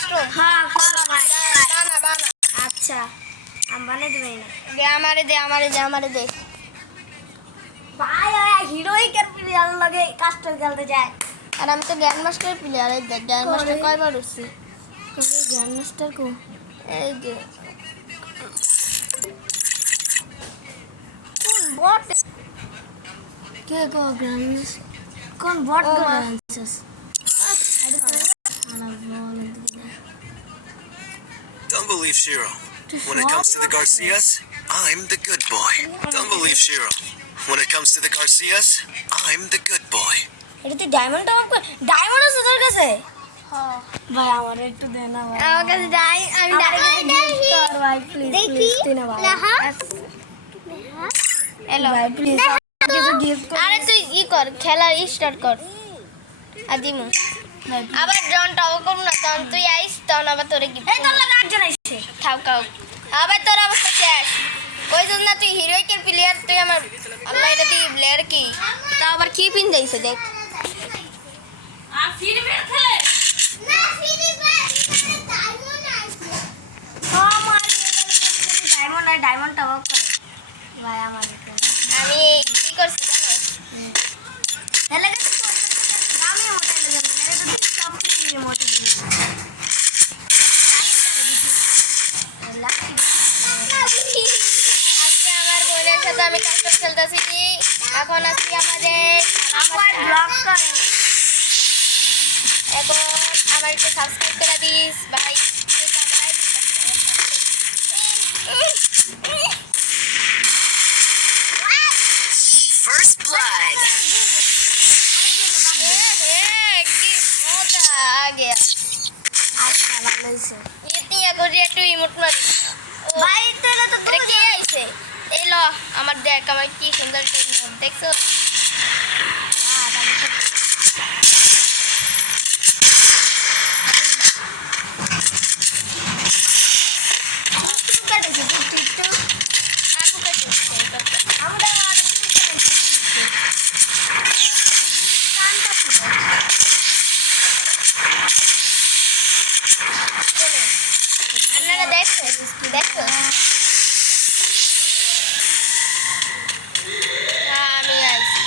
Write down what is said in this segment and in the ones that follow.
Mushroom হ্যাঁ ভাই বানা বানা আচ্ছা আমি বানিয়ে দেবই না দে আমারে দে ভাই হিরোইকের প্লেয়ার লাগে কাস্টম খেলতে যায় আর আমি তো গ্র্যান্ড মাস্টার প্লেয়ার এই দেখ গ্র্যান্ড মাস্টার কয়বার উঠছি কবে গ্র্যান্ড মাস্টার কো এই যে কোন বট কে কো গ্র্যান্ড মাস্টার কোন বট ও কো মা। আনছস আরে আনা বল দিকে Don't believe Shiro. When it comes to the Garcias, I'm the good boy. Don't believe Shiro. When it comes to the Garcias, I'm the good boy. এটা তুই ডায়মন্ড টপ কর ডায়মন্ড আছে তোর কাছে হ্যাঁ ভাই আমার একটু দে না ভাই আমার কাছে যাই আমি আমার কাছে গিফট কর ভাই প্লিজ প্লিজ তুই না ভাই এলো ভাই প্লিজ কিছু গিফট কর আরে তুই ই কর খেলা স্টার্ট কর আদিমু ভাই আবার যখন টাও করব না তখন তুই আইস তখন আবার তোরে গিফট এই তোর লাগা একজন আইছে খাও খাও আবার তোর অবস্থা শেষ ওই জন্য না তুই হিরোইকের প্লেয়ার তুই আমার আল্লাহ এটা তুই প্লেয়ার কি তা আবার কি পিন যাইছে দেখ আর ফ্রি ফায়ার খেলে আমার ডায়মন্ড টপ করে ভাই আমার আমি কি করছি জানো হেলে গেছে দামি মোটা লাগে মেরে তো সব কি মোটি আজকে আমার বোনের সাথে আমি কাস্টম খেলতেছি এখন আজকে আমাদের আমার ব্লগ করে এখন আমার একটু সাবস্ক্রাইব করে দিস ভাই তুই ক্যামেরায় First blood. কি মজা আ গয়া আচ্ছা ভালো হইছে ইতিয়া করে একটু ইমোট মারি ভাই তোরা তো এটা কে আইছে এই ল আমার দেখ আমার কি সুন্দর টেকনিক দেখছো aku kasih আপনারা দেখছেন দেখছো আমি আইছি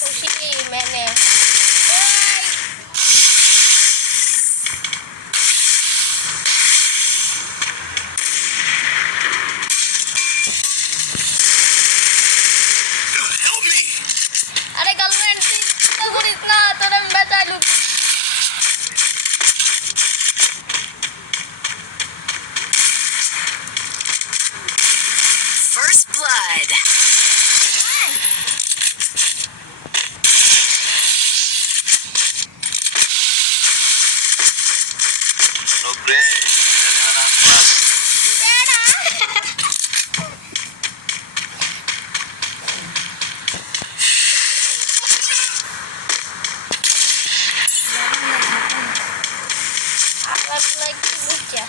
খুশি मैंने Help me! अरे गर्लफ्रेंड तो इतना तो मैं बचा लूं First blood. like lucha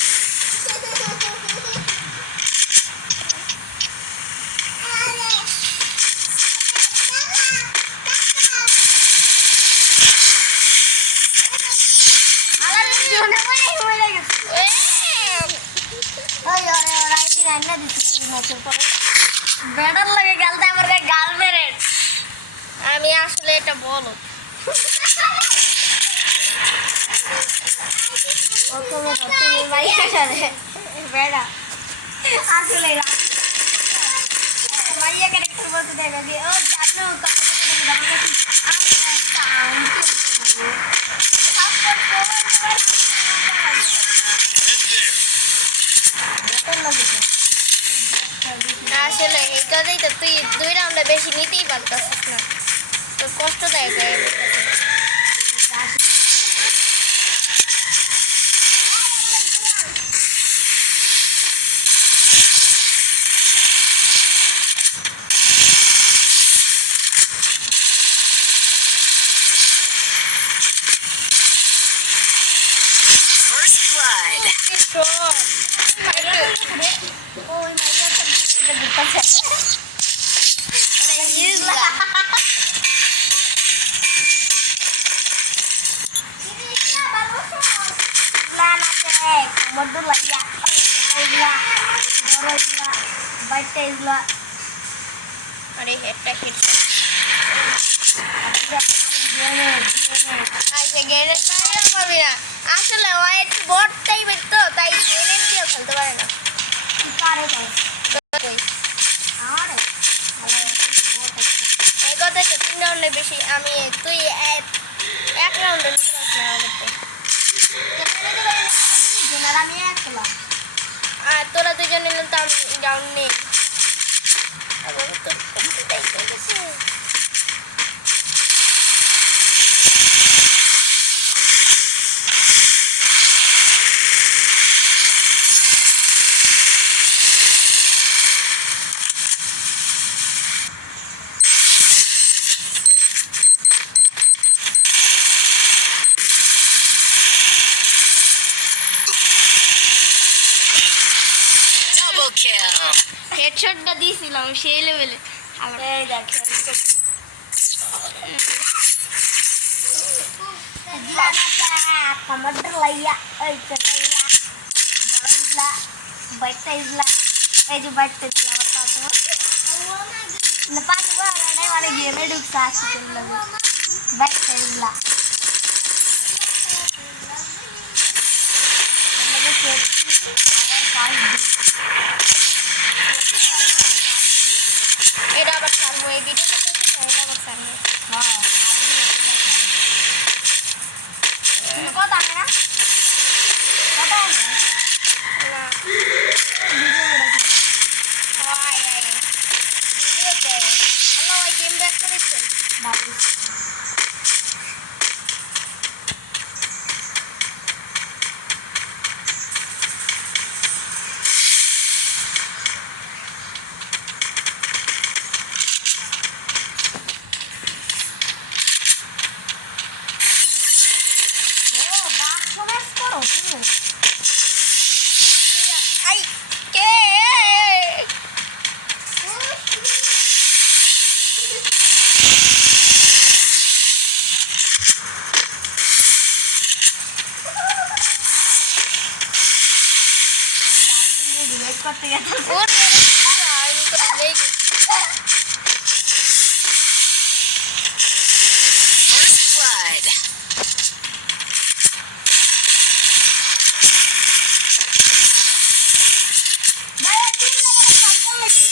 better লাগে গালতে আমার গাল মেরে আমি আসলে এটা বলো তুমি মাইয়া করে বেড়া আসলে মাইয়া ক্যারেক্টার বলতে দেখো যে ও জানো আসলে এটাই তো তুই 2 রাউন্ডে বেশি নিতেই পারতাছিস না তোর কষ্ট দেয় First blood. ওই মাইয়া গ্রেনেড মারিও পাবি না আসলে ও একটু বট টাইপের তো তাই গ্রেনেড দিয়েও খেলতে পারে না কারে কই কই আমারে এই কথা তো 3 রাউন্ডে বেশি আমি তুই এক রাউন্ডে নিতে পারছ না আমাকে জেনার আমি একলা আর তোরা দুজন নিলে তো আমি রাউন্ড নেই আবার তো কতটাই গেছে Double kill. হেডশটটা দিয়েছিলাম সেই লেভেলে এই দেখ टमाटर लाइया चटाइला बड़ा बैठा इजला ए जो बैठते इजला बता तो न पास को रडे वाले गेम में डुक सास कर लगे बैठा इजला लगे এটা আবার ছাড়বো এই ভিডিওটা তো এটা আবার ছাড়বো हां কত আছে না কত আছে না ভিডিওতে আল্লাহ ওই গেম ব্যাক করেছে বাবু আই কে করতে গেছে ওর আমি তো নেই First blood. ভাই তিন নম্বরে সাবধান লাগছে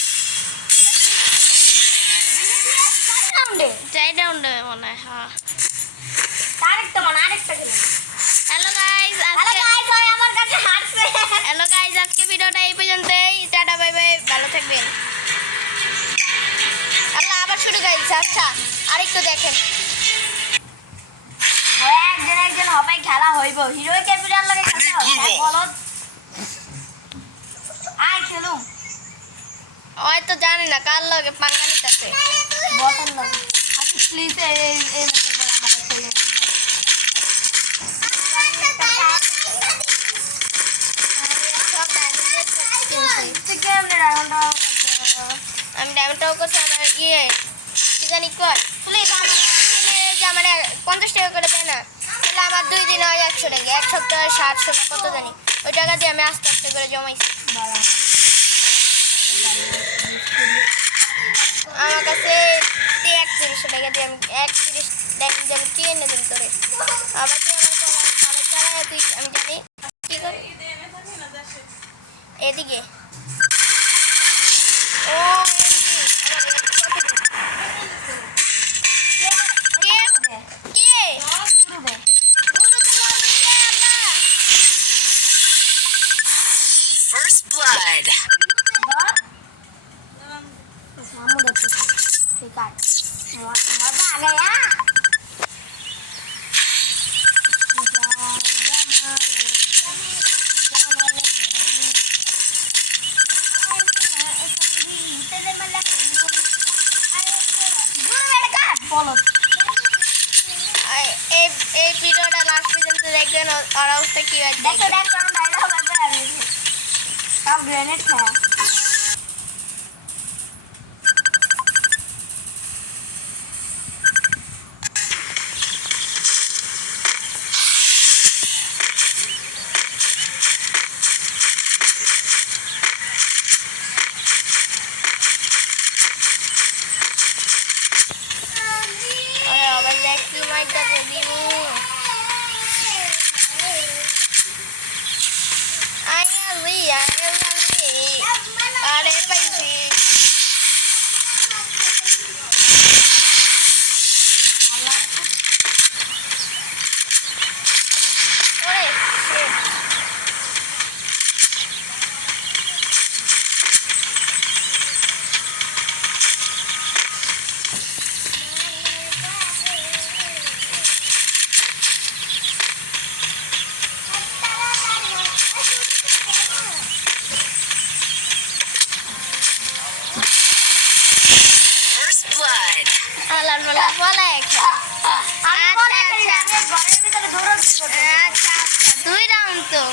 রাউন্ডে চাই রাউন্ডে মনে হয় হ্যাঁ আরেকটা মানে আরেকটা খেলা হ্যালো গাইস হ্যালো গাইস ভাই আমার কাছে হাঁটছে হ্যালো গাইস আজকে ভিডিওটা এই পর্যন্তই টাটা বাই বাই ভালো থাকবেন আল্লাহ আবার শুরু গাইস আচ্ছা আরেকটু দেখেন ভাই একজন হবে খেলা হইব হিরো ক্যাপিটাল লাগে খেলা বলো আয় খেলুম হয়তো জানি না কার লগে পাঙ্গা নিতেছে বটন লাগে আচ্ছা প্লিজ এই মেসেজ বলে আমাকে খেলে সব ডায়মন্ড কিনছি কেমনে রাউন্ড আমি ডায়মন্ডটাও করছি আমার ইয়ে কি জানি কর প্লিজ যে আমার 50 টাকা করে দেয় না তাহলে আমার 2 দিন হয় 100 টাকা এক সপ্তাহে 700 না কত জানি ওই টাকা দিয়ে আমি আস্তে আস্তে করে জমাইছি আমার কাছে 31 টাকা দিয়ে আমি 31 ডায়মন্ড দিয়ে আমি কিনে নেবেন তোরে আবার তুই আমার কলার চালায় তুই আমি জানি কি কর এদিকে ও কে First blood. मजा आ गया বলো এই ভিডিওটা লাস্ট পর্যন্ত দেখবেন আর অবস্থা কি হয় দেখো দেখো ডায়লগ হবে সব গ্রেনেড খায় আবার দেখি মাইটা দিব বলে বলে আমি মনে করি না, আমি ঘরের ভিতরে দৌড়াচ্ছি করতে। আচ্ছা আচ্ছা 2 রাউন্ড তো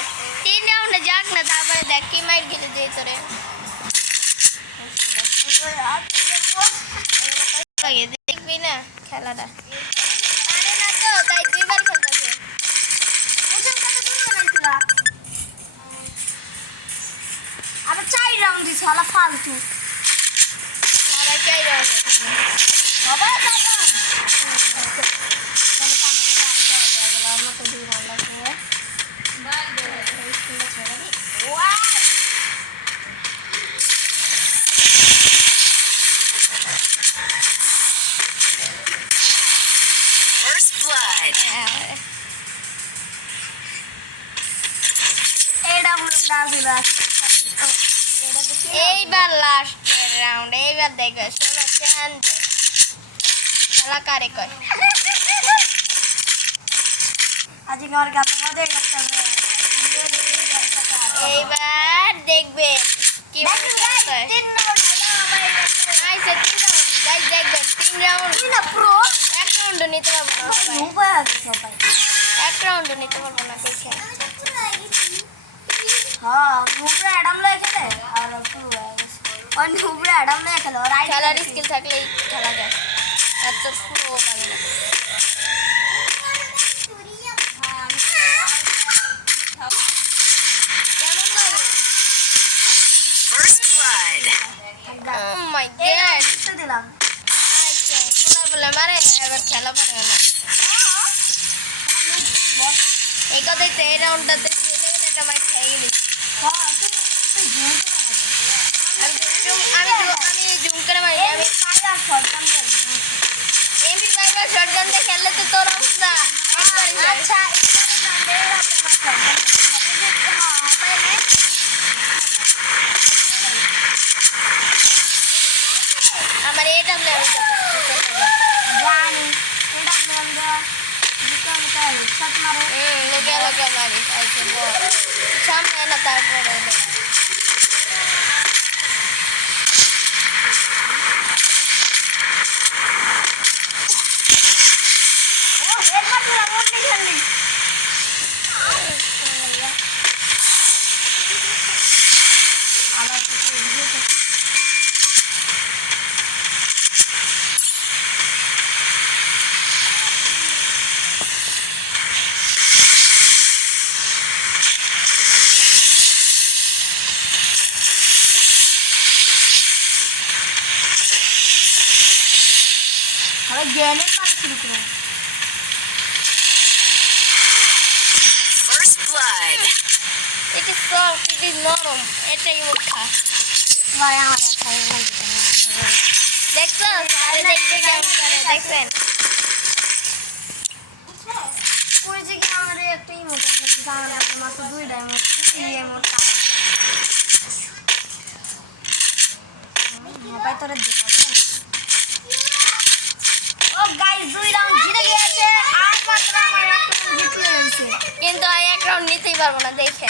3 রাউন্ডে যাক না তারপরে দেখ কি মাইর গেলে যেই তোরে দেখবি না খেলাটা আরে না তো তাই 2 বার খেলতেছে আবার 4 রাউন্ড দিছে হালা ফালতু। সবাই চাই রাউন্ড সবাই দাঁড়াও। তাহলে সামনে গাড়ি চলে যাবে, আমরা তো 2 রাউন্ড আছে। ওয়াও! First blood. এটা পুরো ব্রাজিল আছে। এইবার লাস্টের রাউন্ড এইবার দেখবে শোনা চান খেলা কারে কয় আজকে আমার কাছে মজা করতে হবে। এইবার দেখবেন কি দেখি গাইস, কয় 3 রাউন্ড হলো আমার আইসে 3 রাউন্ড গাইস দেখবেন 3 রাউন্ড না প্রো 1 রাউন্ড নিতে পারবো না সবাই উপায় আছে সবাই। 1 রাউন্ড নিতে পারবো না দেখে হ্যাঁ নুবরা অ্যাডাম লয়ে খেলে আর প্রো আর নুবরা অ্যাডাম লয়ে খেলে আর খেলার স্কিল থাকলেই খেলা যায় এত পুরো পারে না কেমন লাগে First blood. ও মাই গড দিলাম। আচ্ছা পোলা বলে মারে এবার খেলা পারে না এই কথা দেখতে এই রাউন্ডটাতে খেলে গেলে এটা মার খেয়ে গেলি হ্যাঁ তুই জুম আমি জুম করে মারি আমি ফায়ার শটগান দে। এমপি ফাইভার শটগান দিয়ে খেললে তো তোর অবস্থা আচ্ছা আমার এটা আমি জানি এটা বন্ধ নিকন কাই শট মারো। লোকে লোকে মারি আইছে সামনে না তারপরে ও হেডমার না ওন্নি খেললি। আমার কিছু ভিডিও હવે ગેને મારે শুরু করব। First blood. it is soft it is নরম এটাই ওঠা ভাই আমার খাই না। দেখছো আরে দেখতে কেমন করে দেখছেন ওই যে কি আমারে একটা ইমোট আছে জানা আছে মাত্র 2 ডায়মন্ড এই ইমোট ভাই তোরে দিন ও গাইস 2 রাউন্ড জিতে গিয়েছে আর মাত্র আমার জিততে হয়েছে। কিন্তু আমি 1 রাউন্ড নিতেই পারবো না দেখে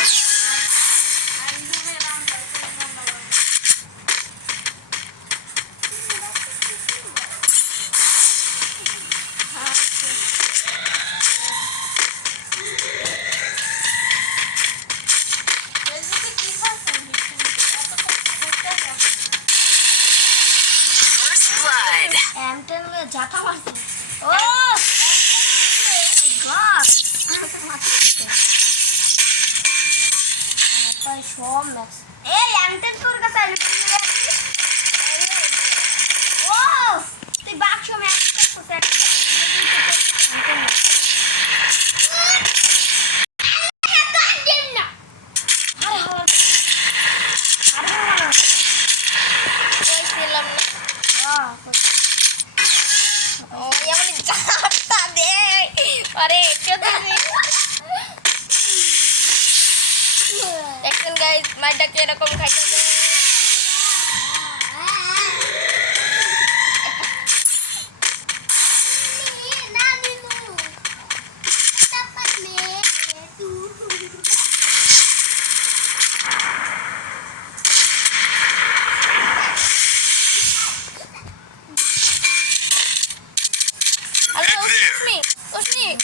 First blood. এমটেন লয়ে ঝাঁটা মারছে। ও গড তাই সব ম্যাক্স এই এমটেন তোর কাছে আমি ও তুই বাক্স ম্যাক্স করছিস একটা কইছিলাম না হ্যাঁ ও এমন কাটটা দে আরে এটা তুমি দেখেন গাইস মাইটা কি এরকম খাইতেছে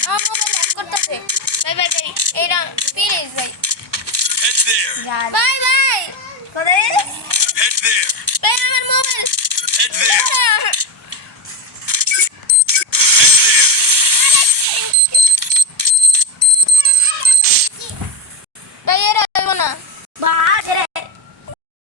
আমার মোবাইল ল্যাগ করতেছে। বাই বাই বাই, এইটা প্লিজ ভাই, Head there. যা বাই বাই। কোথায় Head there.